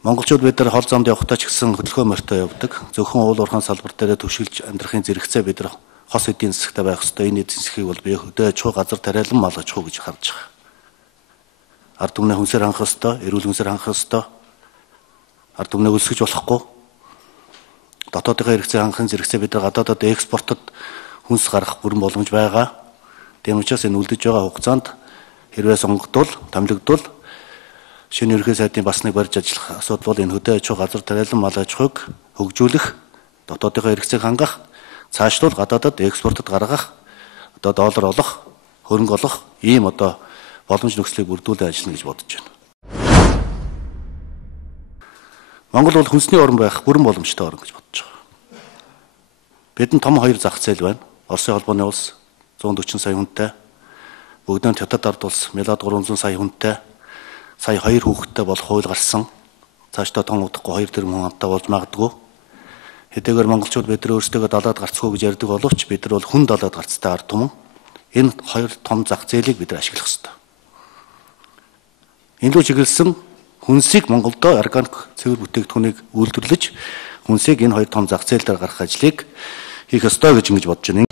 Монголчууд бид нар хол замд явахдаа ч гэсэн хөдөлгөөн морьтой явдаг. Зөвхөн уул уурхайн салбар дээр төвшилж амьдрахын зэрэгцээ бид нар хос эдийн засагтай байх ёстой. Энэ эдийн засгийг бол би хөдөө аж ахуй газар тариалан мал аж ахуй гэж харж байгаа. Ард түмнээ хүнсээр хангах ёстой, эрүүл хүнсээр хангах ёстой. Ард түмнээ өлсгөж болохгүй. Дотоодынхаа хэрэгцээ хангахын зэрэгцээ бид нар гадаадад экспортод хүнс гаргах бүрэн боломж байгаа. Тийм учраас энэ үлдэж байгаа хугацаанд хэрвээ сонгогдвол, томилогдвол шинэ ерөнхий сайдын бас нэг барьж ажиллах асуудал бол энэ хөдөө аж ахуй газар тариалан мал аж ахуйг хөгжүүлэх, дотоодынхаа хэрэгцээг хангах, цаашлуул гадаадад экспортод гаргах, доллар олох, хөрөнгө олох ийм боломж нөхцөлийг бүрдүүлэн ажиллана гэж бодож байна. Монгол бол хүнсний орн байх бүрэн боломжтой орн гэж бодож байгаа. Бидэнд том хоёр зах зээл байна. Оросын холбооны улс 140 сая хүнтэй, бүгдөө Хятад ард улс Милад 300 сая хүнтэй, сая 2 хүүхэдтэй болох хууль гарсан. Цаашдаа том удахгүй 2 тэрбум хүн амттай болж магадгүй. Хэдийгээр монголчууд бид нар өөрсдөө далаад гарцгүй гэж ярьдаг боловч бид нар бол хүн далаад гарцтай ард түмэн. Энэ хоёр том зах зээлийг бид нар ашиглах ёстой. Энэ рүү чиглэсэн хүнсийг Монголдо органик цэвэр бүтээгдэхүүнийг үйлдвэрлэж хүнсийг энэ хоёр том зах зээл дээр гаргах ажлыг хийх ёстой гэж ингэж бодож байна.